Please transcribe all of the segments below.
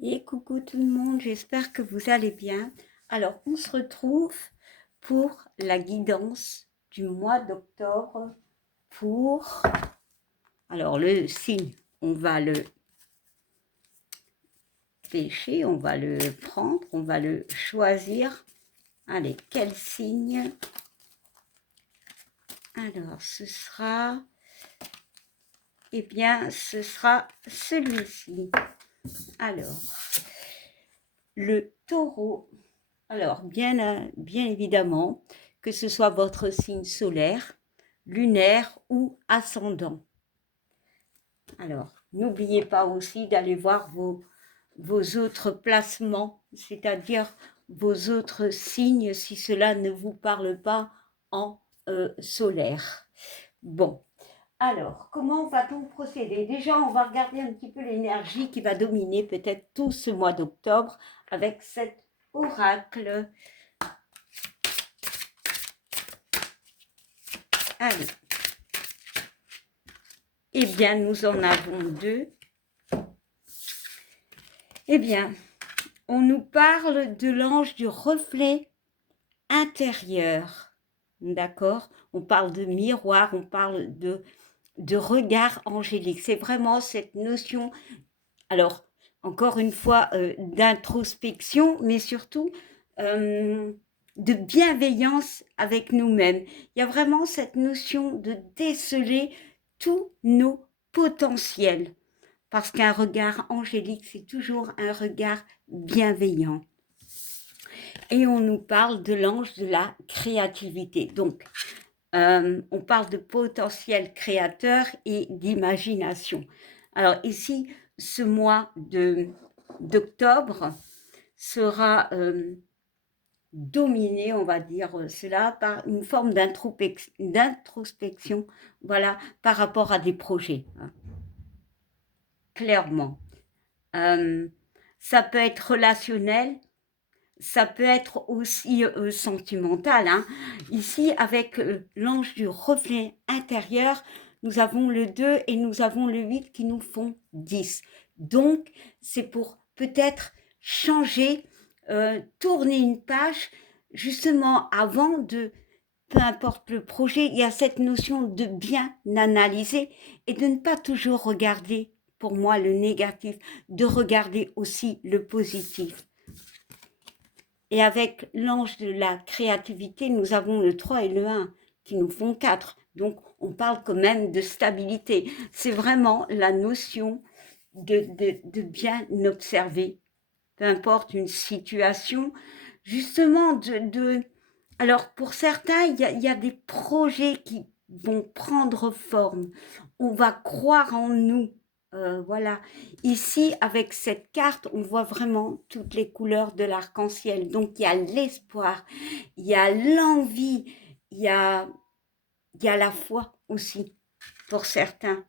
Et coucou tout le monde, j'espère que vous allez bien. Alors, on se retrouve pour la guidance du mois d'octobre pour... Alors, le signe, on va le pêcher, on va le prendre, on va le choisir. Allez, quel signe? Alors, ce sera... Eh bien, ce sera celui-ci. Alors, le taureau. Alors, bien évidemment, que ce soit votre signe solaire, lunaire ou ascendant. Alors, n'oubliez pas aussi d'aller voir vos autres placements, c'est-à-dire vos autres signes si cela ne vous parle pas en solaire. Bon, alors, comment va-t-on procéder? Déjà, on va regarder un petit peu l'énergie qui va dominer peut-être tout ce mois d'octobre avec cet oracle. Allez. Eh bien, nous en avons deux. Eh bien, on nous parle de l'ange du reflet intérieur. D'accord? On parle de miroir, on parle de regard angélique. C'est vraiment cette notion, alors, encore une fois, d'introspection, mais surtout de bienveillance avec nous-mêmes. Il y a vraiment cette notion de déceler tous nos potentiels. Parce qu'un regard angélique, c'est toujours un regard bienveillant. Et on nous parle de l'ange de la créativité. Donc, on parle de potentiel créateur et d'imagination. Alors ici, ce mois d'octobre sera dominé, on va dire cela, par une forme d'introspection, voilà, par rapport à des projets, hein, clairement. Ça peut être relationnel, ça peut être aussi sentimental. Hein. Ici, avec l'ange du reflet intérieur, nous avons le 2 et nous avons le 8 qui nous font 10. Donc, c'est pour peut-être changer, tourner une page, justement avant de, peu importe le projet, il y a cette notion de bien analyser et de ne pas toujours regarder, pour moi, le négatif, de regarder aussi le positif. Et avec l'ange de la créativité, nous avons le 3 et le 1 qui nous font 4. Donc, on parle quand même de stabilité. C'est vraiment la notion de bien observer, peu importe une situation, justement alors, pour certains, il y a des projets qui vont prendre forme. On va croire en nous. Voilà. Ici, avec cette carte, on voit vraiment toutes les couleurs de l'arc-en-ciel. Donc, il y a l'espoir, il y a l'envie, il y a, il y a la foi aussi, pour certains.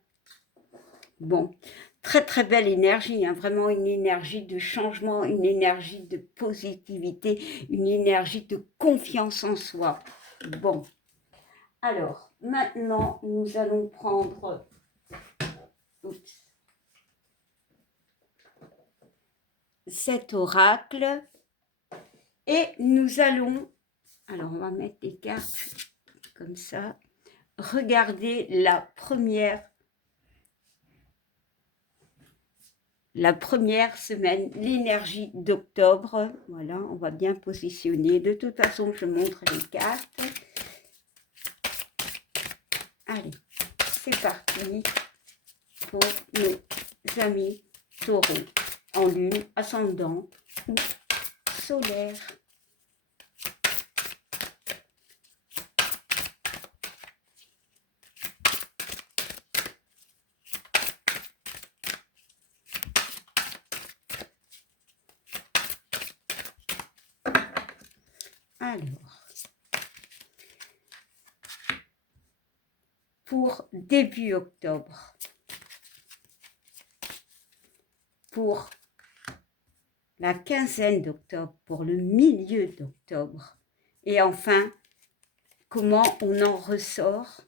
Bon, très très belle énergie, hein, vraiment une énergie de changement, une énergie de positivité, une énergie de confiance en soi. Bon, alors maintenant nous allons prendre cet oracle et nous allons, alors on va mettre les cartes comme ça, regarder la première semaine, l'énergie d'octobre. Voilà, on va bien positionner. De toute façon, je montre les cartes. Allez, c'est parti pour nos amis taureaux en lune, ascendant ou solaire. Alors, pour début octobre, pour la quinzaine d'octobre, pour le milieu d'octobre, et enfin, comment on en ressort.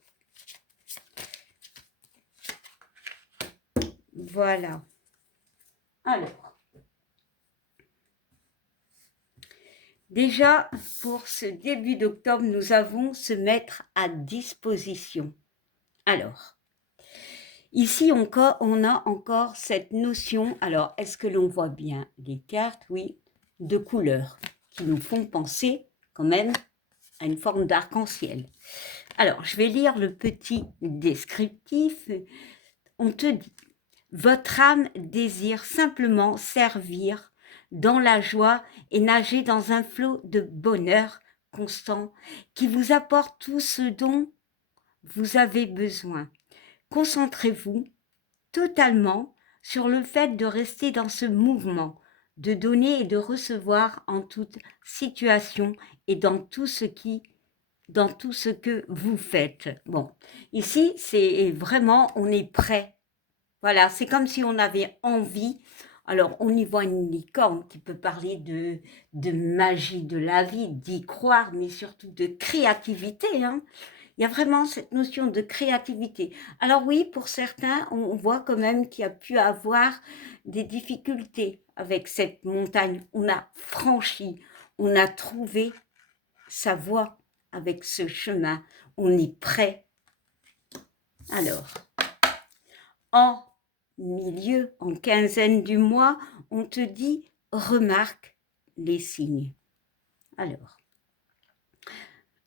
Voilà. Alors, Déjà, pour ce début d'octobre, nous avons se mettre à disposition. Alors, ici encore, on a encore cette notion, alors est-ce que l'on voit bien les cartes? Oui, de couleurs qui nous font penser quand même à une forme d'arc-en-ciel. Alors, je vais lire le petit descriptif. On te dit, votre âme désire simplement servir dans la joie et nager dans un flot de bonheur constant qui vous apporte tout ce dont vous avez besoin. Concentrez-vous totalement sur le fait de rester dans ce mouvement, de donner et de recevoir en toute situation et dans tout ce que vous faites. Bon, ici, c'est vraiment, on est prêt. Voilà, c'est comme si on avait envie. Alors, on y voit une licorne qui peut parler de magie de la vie, d'y croire, mais surtout de créativité, hein. Il y a vraiment cette notion de créativité. Alors oui, pour certains, on voit quand même qu'il y a pu avoir des difficultés avec cette montagne. On a franchi, on a trouvé sa voie avec ce chemin. On est prêt. Alors, en milieu, en quinzaine du mois, on te dit remarque les signes. Alors,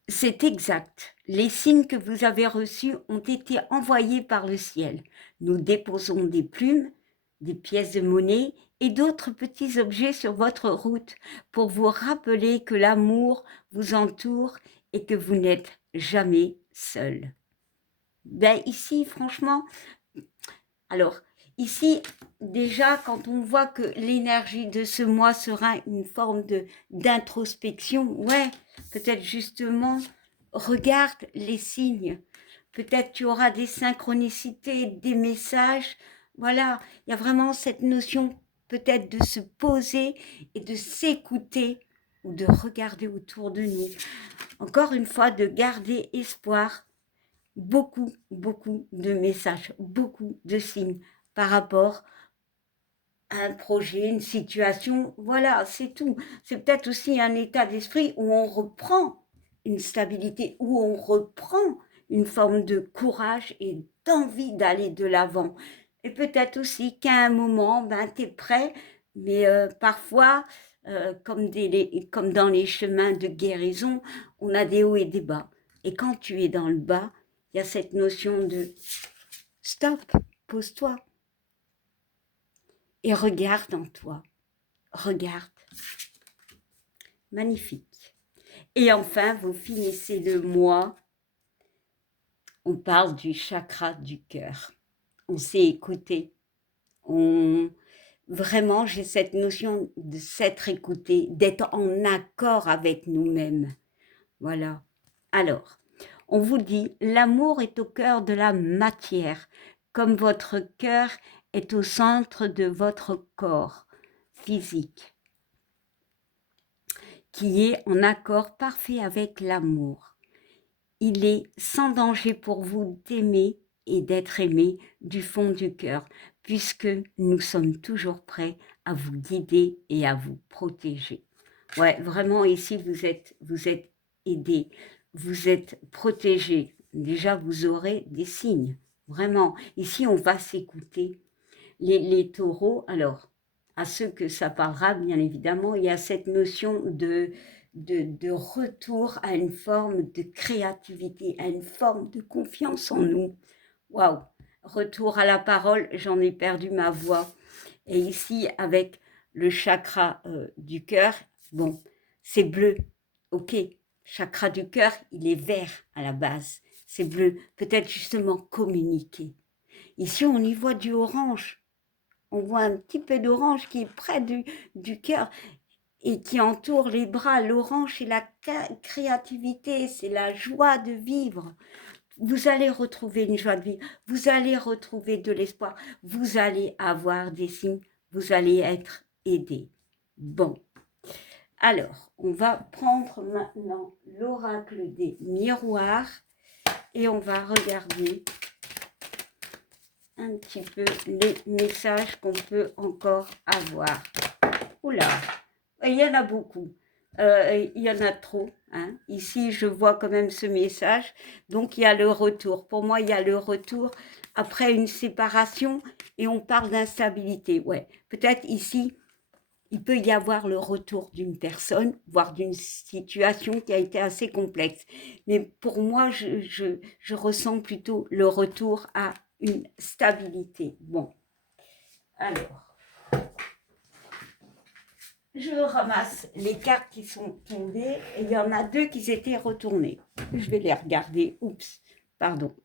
c'est exact. Les signes que vous avez reçus ont été envoyés par le ciel. Nous déposons des plumes, des pièces de monnaie et d'autres petits objets sur votre route pour vous rappeler que l'amour vous entoure et que vous n'êtes jamais seul. Ben ici, franchement, alors ici, déjà, quand on voit que l'énergie de ce mois sera une forme d'introspection, ouais, peut-être justement, regarde les signes. Peut-être tu auras des synchronicités, des messages. Voilà, il y a vraiment cette notion peut-être de se poser et de s'écouter ou de regarder autour de nous. Encore une fois, de garder espoir. Beaucoup, beaucoup de messages, beaucoup de signes par rapport à un projet, une situation. Voilà, c'est tout. C'est peut-être aussi un état d'esprit où on reprend une stabilité, où on reprend une forme de courage et d'envie d'aller de l'avant. Et peut-être aussi qu'à un moment, ben, tu es prêt, mais parfois, comme dans les chemins de guérison, on a des hauts et des bas. Et quand tu es dans le bas, il y a cette notion de stop, pose-toi et regarde en toi. Regarde. Magnifique. Et enfin, vous finissez le mois. On parle du chakra du cœur. On s'est écouté. Vraiment, j'ai cette notion de s'être écouté, d'être en accord avec nous-mêmes. Voilà. Alors, on vous dit, l'amour est au cœur de la matière, comme votre cœur est au centre de votre corps physique, qui est en accord parfait avec l'amour. Il est sans danger pour vous d'aimer et d'être aimé du fond du cœur, puisque nous sommes toujours prêts à vous guider et à vous protéger. Ouais, vraiment ici vous êtes aidés, vous êtes protégés. Déjà vous aurez des signes. Vraiment, ici on va s'écouter. Les taureaux, alors à ceux que ça parlera bien évidemment, il y a cette notion de retour à une forme de créativité, à une forme de confiance en nous. Waouh! Retour à la parole, j'en ai perdu ma voix. Et ici, avec le chakra du cœur, bon, c'est bleu, ok. Chakra du cœur, il est vert à la base. C'est bleu, peut-être justement communiquer. Ici, on y voit du orange. On voit un petit peu d'orange qui est près du cœur et qui entoure les bras. L'orange, c'est la créativité, c'est la joie de vivre. Vous allez retrouver une joie de vivre, vous allez retrouver de l'espoir, vous allez avoir des signes, vous allez être aidé. Bon, alors, on va prendre maintenant l'oracle des miroirs et on va regarder un petit peu les messages qu'on peut encore avoir. Oula, il y en a beaucoup. Il y en a trop. Hein. Ici, je vois quand même ce message. Donc, il y a le retour. Pour moi, il y a le retour après une séparation et on parle d'instabilité. Ouais, peut-être ici, il peut y avoir le retour d'une personne, voire d'une situation qui a été assez complexe. Mais pour moi, je ressens plutôt le retour à une stabilité. Bon, alors, je ramasse les cartes qui sont tombées et il y en a deux qui étaient retournées. Je vais les regarder. Oups, pardon.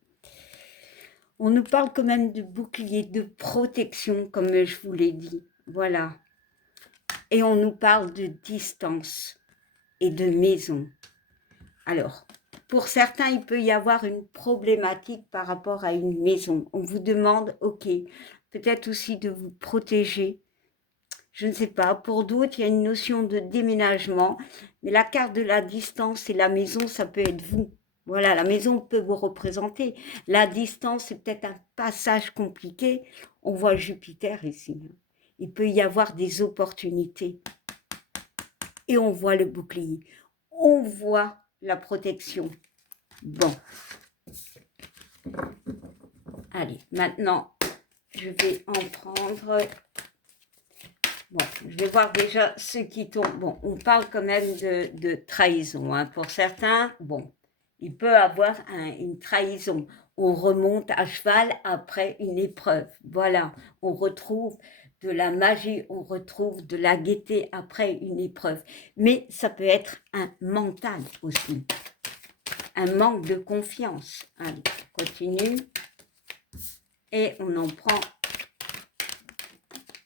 On nous parle quand même de bouclier, de protection, comme je vous l'ai dit. Voilà. Et on nous parle de distance et de maison. Alors, pour certains, il peut y avoir une problématique par rapport à une maison. On vous demande, ok, peut-être aussi de vous protéger. Je ne sais pas. Pour d'autres, il y a une notion de déménagement. Mais la carte de la distance et la maison, ça peut être vous. Voilà, la maison peut vous représenter. La distance, c'est peut-être un passage compliqué. On voit Jupiter ici. Il peut y avoir des opportunités. Et on voit le bouclier. On voit la protection. Bon. Allez, maintenant, je vais en prendre. Bon, je vais voir déjà ceux qui tombent. Bon, on parle quand même de trahison. Hein. Pour certains, bon, il peut avoir une trahison. On remonte à cheval après une épreuve. Voilà, on retrouve de la magie, on retrouve de la gaieté après une épreuve. Mais ça peut être un mental aussi. Un manque de confiance. Allez, on continue. Et on en prend.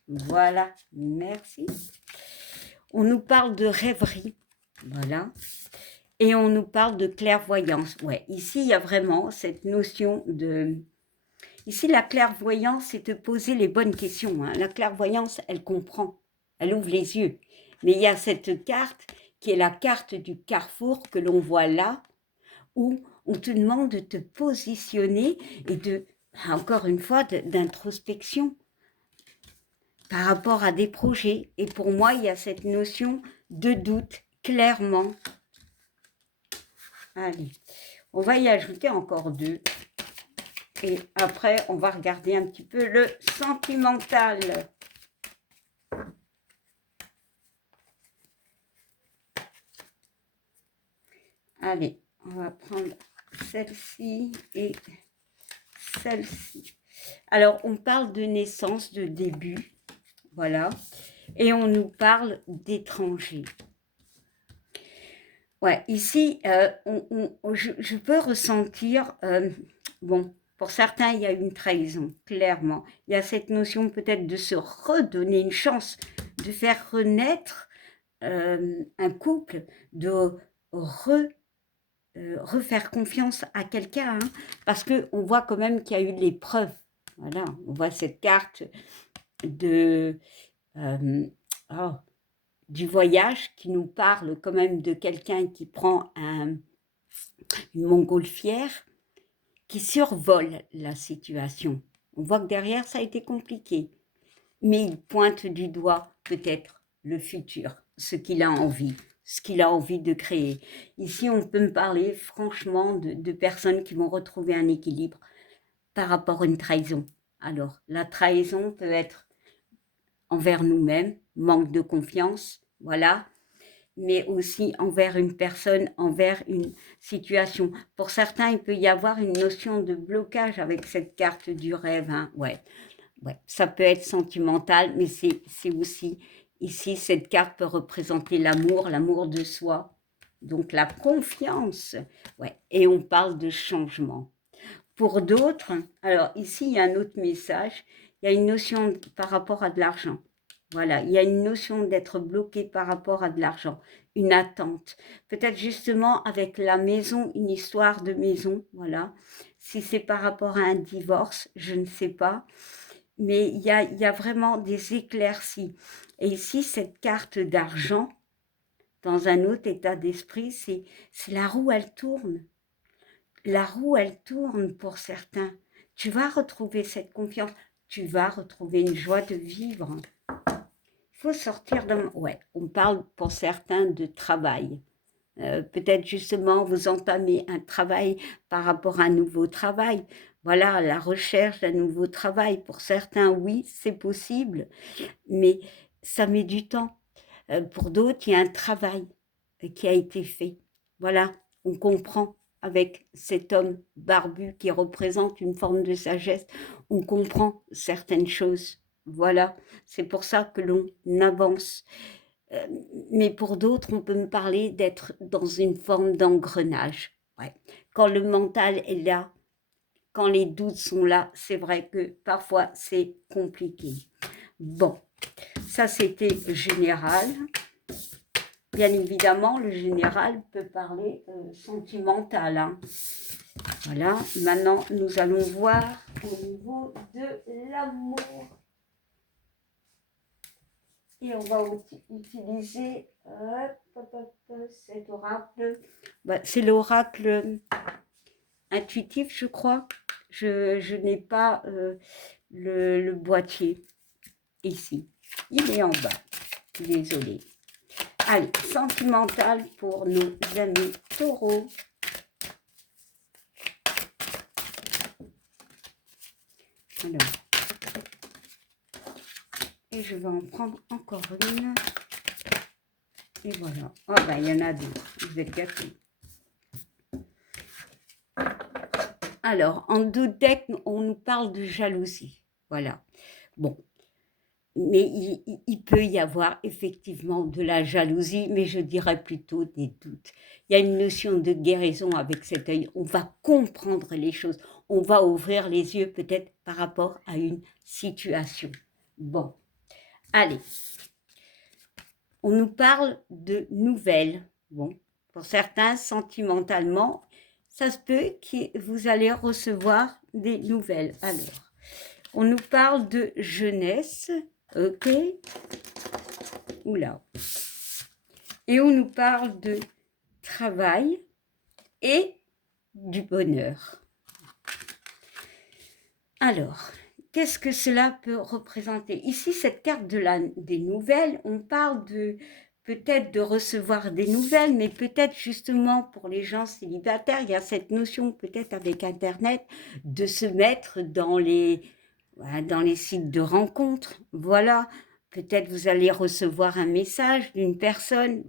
Voilà, merci. On nous parle de rêverie. Voilà. Et on nous parle de clairvoyance. Ouais, ici, il y a vraiment cette notion de... Ici, la clairvoyance, c'est de poser les bonnes questions. Hein. La clairvoyance, elle comprend. Elle ouvre les yeux. Mais il y a cette carte qui est la carte du carrefour que l'on voit là, où on te demande de te positionner et de, encore une fois, d'introspection par rapport à des projets. Et pour moi, il y a cette notion de doute, clairement. Allez, on va y ajouter encore deux. Et après, on va regarder un petit peu le sentimental. Allez, on va prendre celle-ci et celle-ci. Alors, on parle de naissance, de début, voilà. Et on nous parle d'étrangers. Ouais, ici, je peux ressentir, bon, pour certains, il y a une trahison, clairement. Il y a cette notion peut-être de se redonner une chance, de faire renaître un couple, de refaire confiance à quelqu'un, hein, parce qu'on voit quand même qu'il y a eu l'épreuve. Voilà, on voit cette carte de... oh, du voyage qui nous parle quand même de quelqu'un qui prend une montgolfière, qui survole la situation. On voit que derrière, ça a été compliqué. Mais il pointe du doigt peut-être le futur, ce qu'il a envie, ce qu'il a envie de créer. Ici, on peut me parler franchement de personnes qui vont retrouver un équilibre par rapport à une trahison. Alors, la trahison peut être envers nous-mêmes, manque de confiance, voilà, mais aussi envers une personne, envers une situation. Pour certains, il peut y avoir une notion de blocage avec cette carte du rêve. Hein. Ouais, ça peut être sentimental, mais c'est aussi, ici, cette carte peut représenter l'amour, l'amour de soi, donc la confiance. Ouais, et on parle de changement. Pour d'autres, alors ici, il y a un autre message, il y a une notion par rapport à de l'argent. Voilà, il y a une notion d'être bloqué par rapport à de l'argent, une attente. Peut-être justement avec la maison, une histoire de maison, voilà. Si c'est par rapport à un divorce, je ne sais pas. Mais il y a vraiment des éclaircies. Et ici, cette carte d'argent, dans un autre état d'esprit, c'est la roue, elle tourne. La roue, elle tourne pour certains. Tu vas retrouver cette confiance, tu vas retrouver une joie de vivre. Il faut sortir d'un... Ouais, on parle pour certains de travail. Peut-être justement vous entamez un travail par rapport à un nouveau travail. Voilà, la recherche d'un nouveau travail. Pour certains, oui, c'est possible, mais ça met du temps. Pour d'autres, il y a un travail qui a été fait. Voilà, on comprend avec cet homme barbu qui représente une forme de sagesse, on comprend certaines choses. Voilà, c'est pour ça que l'on avance. Euh, mais pour d'autres, on peut me parler d'être dans une forme d'engrenage. Ouais. Quand le mental est là, quand les doutes sont là, c'est vrai que parfois c'est compliqué. Bon, ça c'était général. Bien évidemment, le général peut parler sentimental. Hein. Voilà, maintenant nous allons voir au niveau de l'amour. Et on va utiliser cet oracle. Bah, c'est l'oracle intuitif, je crois. Je n'ai pas le boîtier ici. Il est en bas. Désolée. Allez, sentimental pour nos amis taureaux. Alors, et je vais en prendre encore une. Et voilà. Oh, ben, il y en a deux. Vous êtes gâtés. Alors, en deux decks, on nous parle de jalousie. Voilà. Bon. Mais il peut y avoir effectivement de la jalousie, mais je dirais plutôt des doutes. Il y a une notion de guérison avec cet œil. On va comprendre les choses. On va ouvrir les yeux peut-être par rapport à une situation. Bon. Allez. On nous parle de nouvelles. Bon. Pour certains, sentimentalement, ça se peut que vous allez recevoir des nouvelles. Alors, on nous parle de jeunesse, ok? Oula. Et on nous parle de travail et du bonheur. Alors, qu'est-ce que cela peut représenter? Ici, cette carte des nouvelles, on parle de peut-être de recevoir des nouvelles, mais peut-être justement pour les gens célibataires, il y a cette notion peut-être avec Internet de se mettre dans les sites de rencontres. Voilà, peut-être vous allez recevoir un message d'une personne.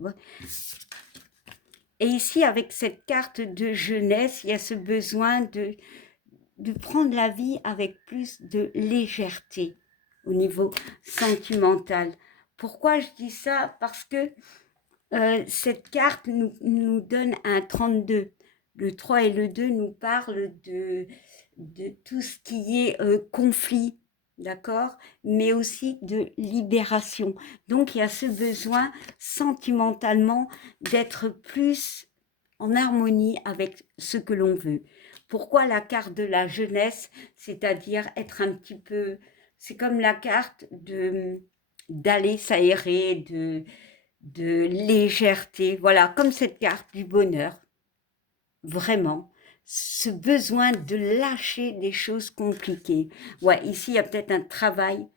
Et ici, avec cette carte de jeunesse, il y a ce besoin de prendre la vie avec plus de légèreté au niveau sentimental. Pourquoi je dis ça? Parce que cette carte nous donne un 32. Le 3 et le 2 nous parlent de tout ce qui est conflit, d'accord? Mais aussi de libération. Donc, il y a ce besoin sentimentalement d'être plus en harmonie avec ce que l'on veut. Pourquoi la carte de la jeunesse? C'est-à-dire être un petit peu... C'est comme la carte d'aller s'aérer, de légèreté, voilà, comme cette carte du bonheur, vraiment, ce besoin de lâcher des choses compliquées. Ouais, ici, il y a peut-être un travail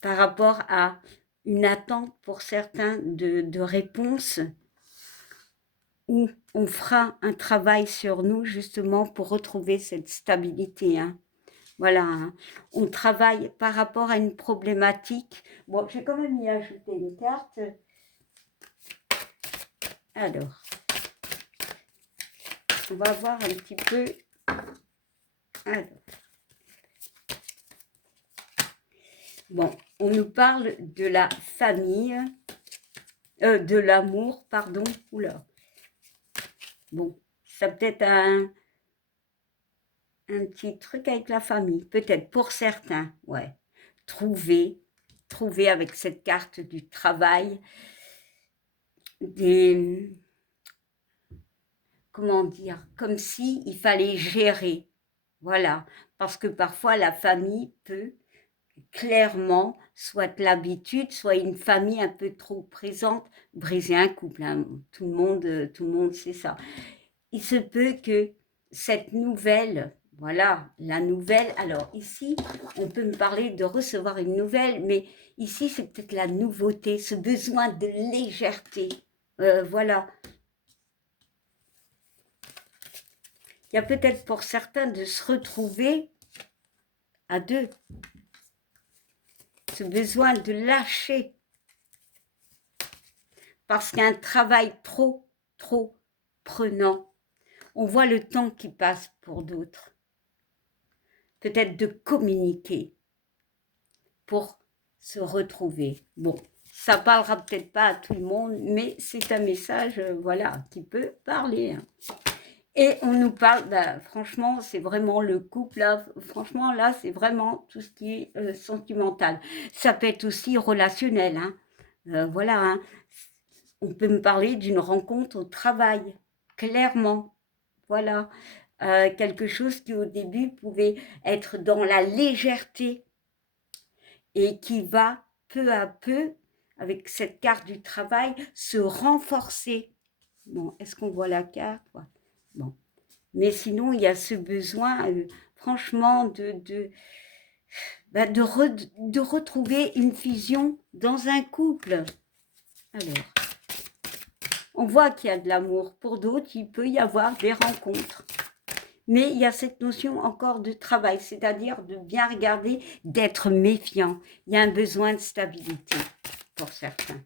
par rapport à une attente pour certains de réponse, où on fera un travail sur nous justement pour retrouver cette stabilité. Hein. Voilà, hein. On travaille par rapport à une problématique. Bon, j'ai quand même y ajouté une carte. Alors, on va voir un petit peu. Alors. Bon, on nous parle de la famille, de l'amour, pardon. Oula. Bon, ça peut-être un petit truc avec la famille, peut-être pour certains, ouais. Trouver avec cette carte du travail des, comment dire, comme si il fallait gérer, voilà, parce que parfois la famille peut clairement, soit l'habitude, soit une famille un peu trop présente, briser un couple. Hein. Tout le monde sait ça. Il se peut que cette nouvelle Voilà, la nouvelle. Alors ici, on peut me parler de recevoir une nouvelle, mais ici, c'est peut-être la nouveauté, ce besoin de légèreté. Voilà. Il y a peut-être pour certains de se retrouver à deux. Ce besoin de lâcher. Parce qu'un travail trop prenant. On voit le temps qui passe pour d'autres. Peut-être de communiquer pour se retrouver. Bon, ça parlera peut-être pas à tout le monde, mais c'est un message, voilà, qui peut parler. Hein. Et on nous parle, bah, franchement, c'est vraiment le couple, là, franchement, là, c'est vraiment tout ce qui est sentimental. Ça peut être aussi relationnel, hein. Voilà, hein. On peut me parler d'une rencontre au travail, clairement, voilà. Quelque chose qui au début pouvait être dans la légèreté et qui va peu à peu, avec cette carte du travail, se renforcer. Bon, est-ce qu'on voit la carte? Bon. Mais sinon, il y a ce besoin, franchement, de retrouver une fusion dans un couple. Alors, on voit qu'il y a de l'amour. Pour d'autres, il peut y avoir des rencontres. Mais il y a cette notion encore de travail, c'est-à-dire de bien regarder, d'être méfiant. Il y a un besoin de stabilité pour certains.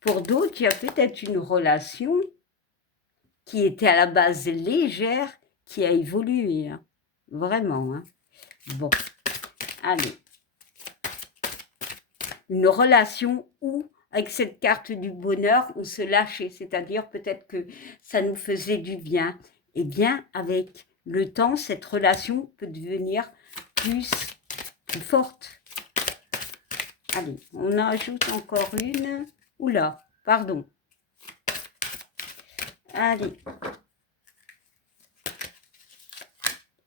Pour d'autres, il y a peut-être une relation qui était à la base légère, qui a évolué. Hein. Vraiment. Hein. Bon, allez. Une relation où, avec cette carte du bonheur, on se lâchait, c'est-à-dire peut-être que ça nous faisait du bien. Eh bien, avec le temps, cette relation peut devenir plus forte. Allez, on en ajoute encore une. Oula, pardon. Allez.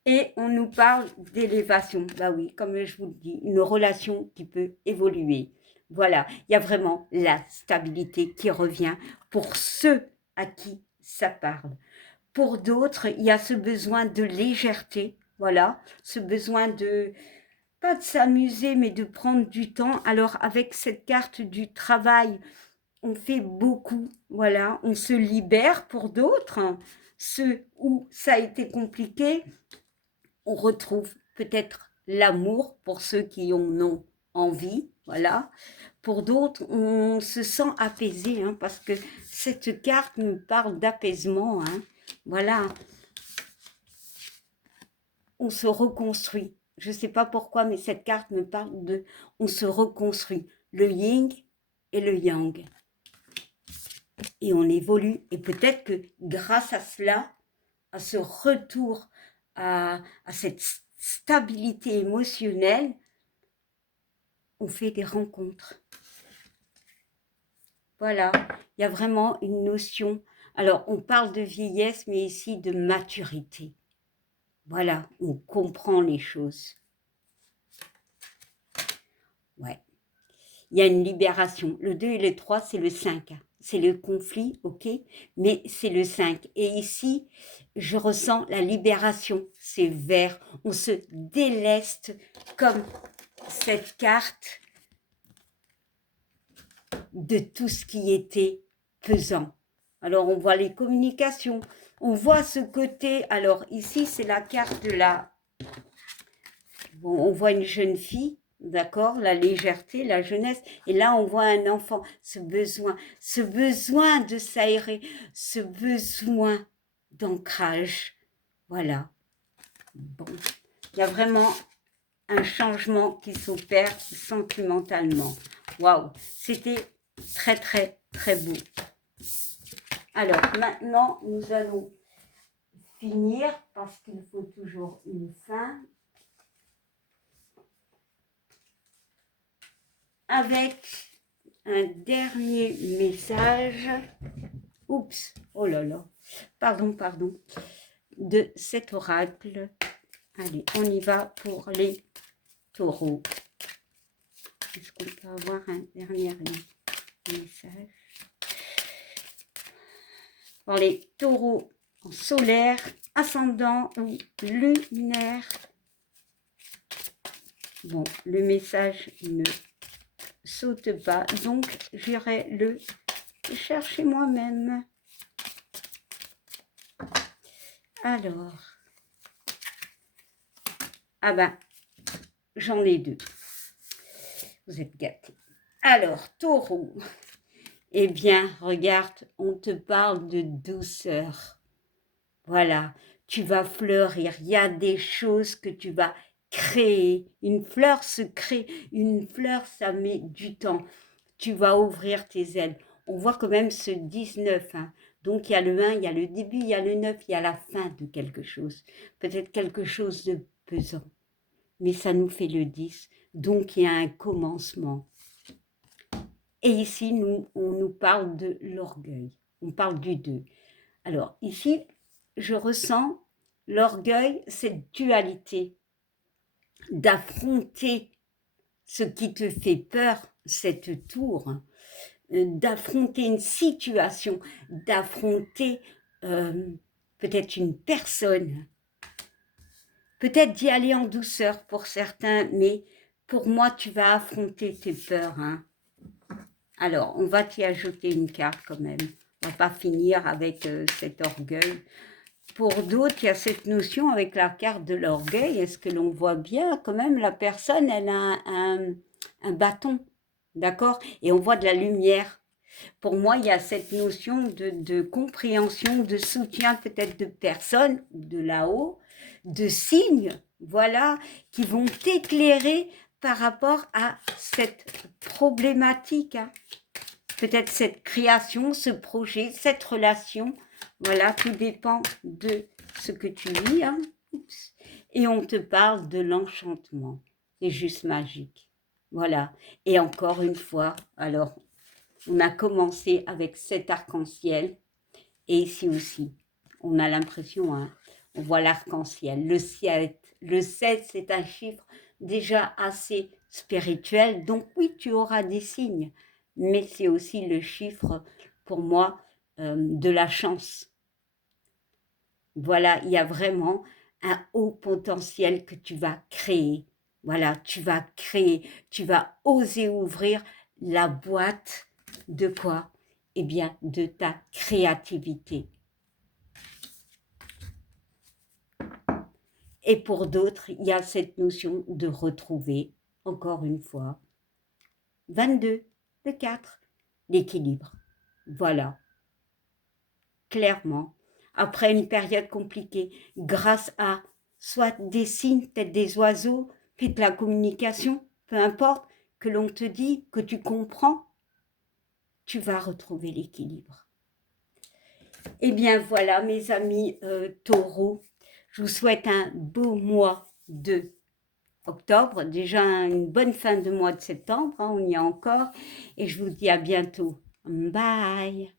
Et on nous parle d'élévation. Bah oui, comme je vous le dis, une relation qui peut évoluer. Voilà, il y a vraiment la stabilité qui revient pour ceux à qui ça parle. Pour d'autres, il y a ce besoin de légèreté, voilà, ce besoin de, pas de s'amuser, mais de prendre du temps. Alors, avec cette carte du travail, on fait beaucoup, voilà, on se libère pour d'autres, hein, ceux où ça a été compliqué, on retrouve peut-être l'amour pour ceux qui en ont envie, voilà. Pour d'autres, on se sent apaisé, hein, parce que cette carte nous parle d'apaisement, hein, voilà. On se reconstruit. Je ne sais pas pourquoi, mais cette carte me parle de on se reconstruit, le yin et le yang. Et on évolue. Et peut-être que grâce à cela, à ce retour à cette stabilité émotionnelle, on fait des rencontres. Voilà, il y a vraiment une notion. Alors, on parle de vieillesse, mais ici de maturité. Voilà, on comprend les choses. Ouais. Il y a une libération. Le 2 et le 3, c'est le 5. C'est le conflit, ok, mais c'est le 5. Et ici, je ressens la libération. C'est vert. On se déleste comme cette carte de tout ce qui était pesant. Alors, on voit les communications. On voit ce côté. Alors, ici, c'est la carte de la... Bon, on voit une jeune fille. D'accord, la légèreté, la jeunesse. Et là, on voit un enfant, ce besoin de s'aérer, ce besoin d'ancrage. Voilà. Bon, il y a vraiment un changement qui s'opère sentimentalement. Waouh, c'était très beau. Alors, maintenant, nous allons finir parce qu'il faut toujours une fin. Avec un dernier message, oups, oh là là, pardon, de cet oracle. Allez, on y va pour les taureaux. Est-ce qu'on peut avoir un dernier message? Pour les taureaux en solaire, ascendant ou lunaire. Bon, le message ne saute pas, donc j'irai le chercher moi-même. Alors, ah ben, j'en ai deux. Vous êtes gâtés. Alors, taureau, eh bien, regarde, on te parle de douceur. Voilà, tu vas fleurir, il y a des choses que tu vas créer. Une fleur se crée, une fleur, ça met du temps. Tu vas ouvrir tes ailes. On voit quand même ce 19, hein. Donc il y a le 1, il y a le début, il y a le 9, il y a la fin de quelque chose. Peut-être quelque chose de pesant. Mais ça nous fait le 10. Donc il y a un commencement. Et ici, on nous parle de l'orgueil. On parle du 2. Alors ici, je ressens l'orgueil, cette dualité d'affronter ce qui te fait peur, cette tour, d'affronter une situation, d'affronter peut-être une personne, peut-être d'y aller en douceur pour certains, mais pour moi, tu vas affronter tes peurs. Hein. Alors, on va t'y ajouter une carte quand même. On va pas finir avec cet orgueil. Pour d'autres, il y a cette notion avec la carte de l'orgueil. Est-ce que l'on voit bien quand même la personne, elle a un bâton, d'accord? Et on voit de la lumière. Pour moi, il y a cette notion de compréhension, de soutien peut-être de personnes, de là-haut, de signes, voilà, qui vont t'éclairer par rapport à cette problématique. Hein. Peut-être cette création, ce projet, cette relation. Voilà, tout dépend de ce que tu vis. Hein. Et on te parle de l'enchantement. C'est juste magique. Voilà. Et encore une fois, alors, on a commencé avec cet arc-en-ciel. Et ici aussi, on a l'impression, hein, on voit l'arc-en-ciel. Le 7, c'est un chiffre déjà assez spirituel. Donc oui, tu auras des signes. Mais c'est aussi le chiffre, pour moi, de la chance. Voilà, il y a vraiment un haut potentiel que tu vas créer. Voilà, tu vas créer, tu vas oser ouvrir la boîte de quoi? Eh bien, de ta créativité. Et pour d'autres, il y a cette notion de retrouver, encore une fois, 22, le 4, l'équilibre. Voilà, clairement, après une période compliquée, grâce à soit des signes, peut-être des oiseaux, puis de la communication, peu importe, que l'on te dit, que tu comprends, tu vas retrouver l'équilibre. Eh bien voilà mes amis taureaux, je vous souhaite un beau mois de octobre, déjà une bonne fin de mois de septembre, hein, on y est encore, et je vous dis à bientôt. Bye.